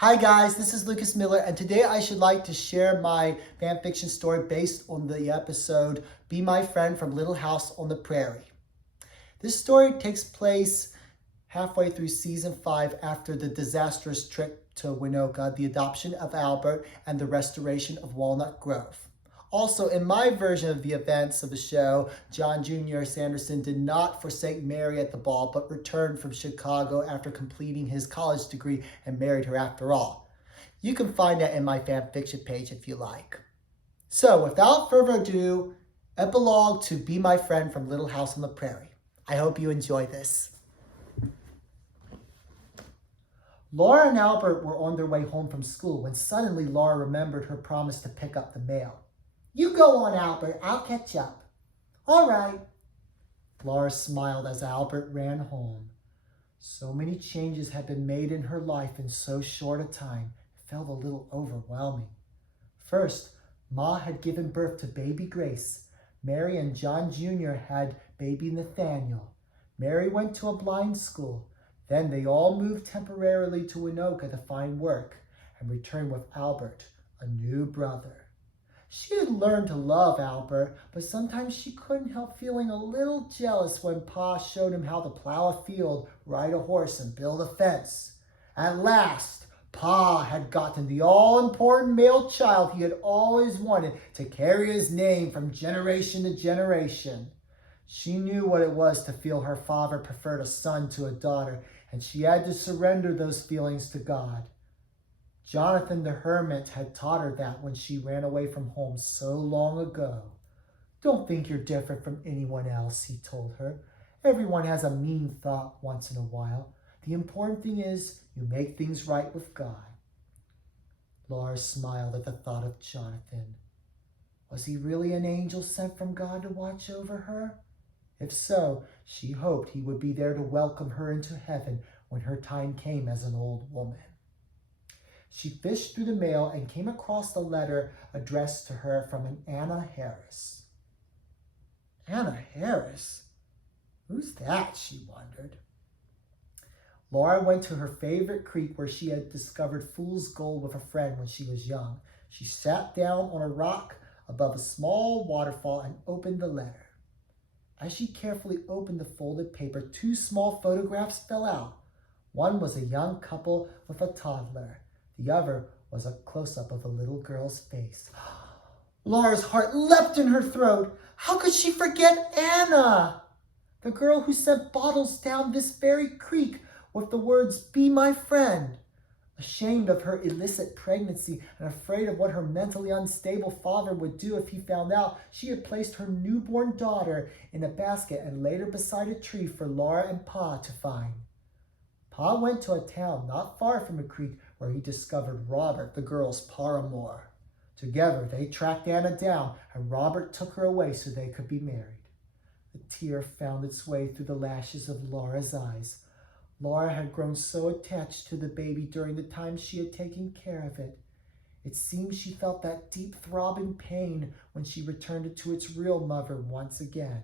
Hi guys, this is Lucas Miller, and today I should like to share my fanfiction story based on the episode Be My Friend from Little House on the Prairie. This story takes place halfway through season 5 after the disastrous trip to Winoka, the adoption of Albert, and the restoration of Walnut Grove. Also, in my version of the events of the show, John Jr. Sanderson did not forsake Mary at the ball, but returned from Chicago after completing his college degree and married her after all. You can find that in my fanfiction page if you like. So, without further ado, epilogue to Be My Friend from Little House on the Prairie. I hope you enjoy this. Laura and Albert were on their way home from school when suddenly Laura remembered her promise to pick up the mail. "You go on, Albert. I'll catch up." "All right." Laura smiled as Albert ran home. So many changes had been made in her life in so short a time, it felt a little overwhelming. First, Ma had given birth to baby Grace. Mary and John Jr. had baby Nathaniel. Mary went to a blind school. Then they all moved temporarily to Winoka to find work and returned with Albert, a new brother. She had learned to love Albert, but sometimes she couldn't help feeling a little jealous when Pa showed him how to plow a field, ride a horse, and build a fence. At last, Pa had gotten the all-important male child he had always wanted to carry his name from generation to generation. She knew what it was to feel her father preferred a son to a daughter, and she had to surrender those feelings to God. Jonathan the Hermit had taught her that when she ran away from home so long ago. "Don't think you're different from anyone else," he told her. "Everyone has a mean thought once in a while. The important thing is you make things right with God." Laura smiled at the thought of Jonathan. Was he really an angel sent from God to watch over her? If so, she hoped he would be there to welcome her into heaven when her time came as an old woman. She fished through the mail and came across a letter addressed to her from an Anna Harris. Anna Harris? Who's that, she wondered. Laura went to her favorite creek where she had discovered fool's gold with a friend when she was young. She sat down on a rock above a small waterfall and opened the letter. As she carefully opened the folded paper, 2 small photographs fell out. One was a young couple with a toddler. The other was a close-up of a little girl's face. Laura's heart leapt in her throat. How could she forget Anna? The girl who sent bottles down this very creek with the words, "Be my friend." Ashamed of her illicit pregnancy and afraid of what her mentally unstable father would do if he found out, she had placed her newborn daughter in a basket and laid her beside a tree for Laura and Pa to find. Pa went to a town not far from the creek where he discovered Robert, the girl's paramour. Together, they tracked Anna down, and Robert took her away so they could be married. A tear found its way through the lashes of Laura's eyes. Laura had grown so attached to the baby during the time she had taken care of it. It seemed she felt that deep throbbing pain when she returned it to its real mother once again.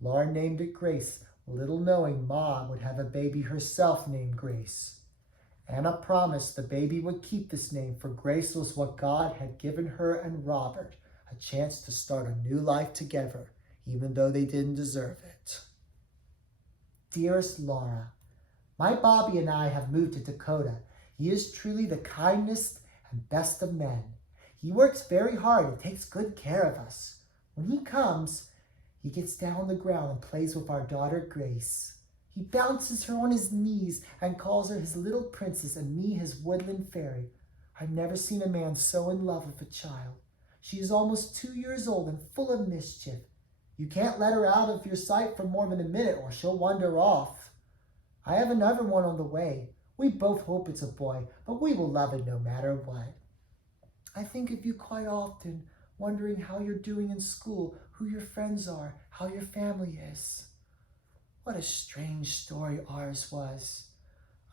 Laura named it Grace, little knowing Ma would have a baby herself named Grace. Anna promised the baby would keep this name, for Grace was what God had given her and Robert, a chance to start a new life together, even though they didn't deserve it. Dearest Laura, my Bobby and I have moved to Dakota. He is truly the kindest and best of men. He works very hard and takes good care of us. When he comes, he gets down on the ground and plays with our daughter Grace. He bounces her on his knees and calls her his little princess and me his woodland fairy. I've never seen a man so in love with a child. She is almost 2 years old and full of mischief. You can't let her out of your sight for more than a minute or she'll wander off. I have another one on the way. We both hope it's a boy, but we will love it no matter what. I think of you quite often, wondering how you're doing in school, who your friends are, how your family is. What a strange story ours was.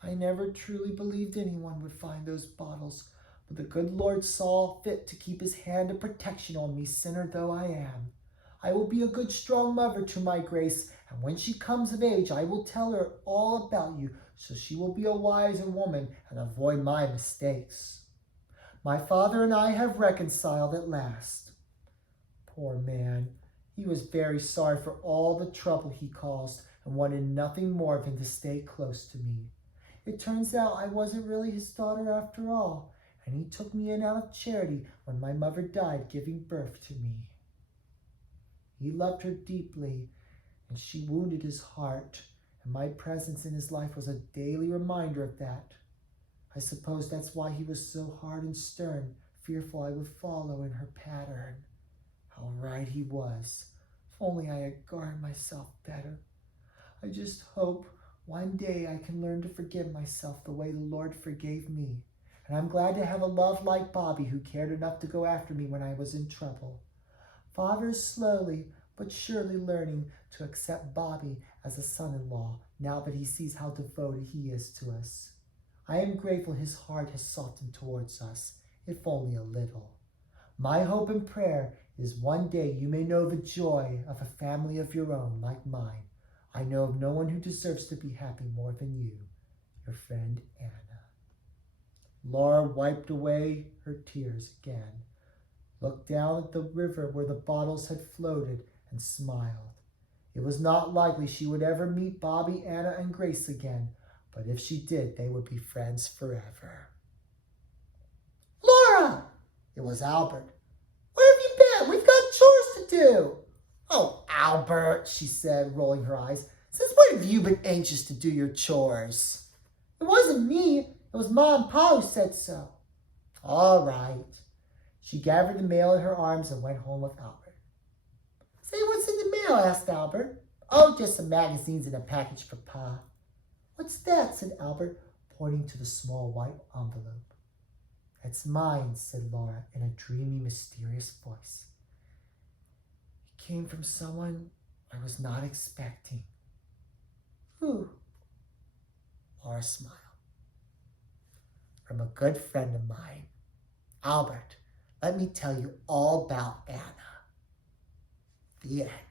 I never truly believed anyone would find those bottles, but the good Lord saw fit to keep his hand of protection on me, sinner though I am. I will be a good, strong mother to my Grace, and when she comes of age, I will tell her all about you, so she will be a wiser woman and avoid my mistakes. My father and I have reconciled at last. Poor man, he was very sorry for all the trouble he caused and wanted nothing more than to stay close to me. It turns out I wasn't really his daughter after all, and he took me in out of charity when my mother died giving birth to me. He loved her deeply, and she wounded his heart, and my presence in his life was a daily reminder of that. I suppose that's why he was so hard and stern, fearful I would follow in her pattern. How right he was. If only I had guarded myself better. I just hope one day I can learn to forgive myself the way the Lord forgave me. And I'm glad to have a love like Bobby who cared enough to go after me when I was in trouble. Father is slowly but surely learning to accept Bobby as a son-in-law now that he sees how devoted he is to us. I am grateful his heart has softened towards us, if only a little. My hope and prayer is one day you may know the joy of a family of your own like mine. I know of no one who deserves to be happy more than you, your friend Anna. Laura wiped away her tears again, looked down at the river where the bottles had floated, and smiled. It was not likely she would ever meet Bobby, Anna, and Grace again, but if she did, they would be friends forever. Laura! It was Albert. Where have you been? We've got chores to do. Oh, Albert, she said, rolling her eyes. Since when have you been anxious to do your chores? It wasn't me. It was Ma and Pa who said so. All right. She gathered the mail in her arms and went home with Albert. Say, what's in the mail? Asked Albert. Oh, just some magazines and a package for Pa. What's that? Said Albert, pointing to the small white envelope. That's mine, said Laura in a dreamy, mysterious voice. It came from someone I was not expecting. Who? Laura smiled. From a good friend of mine. Albert, let me tell you all about Anna. The end.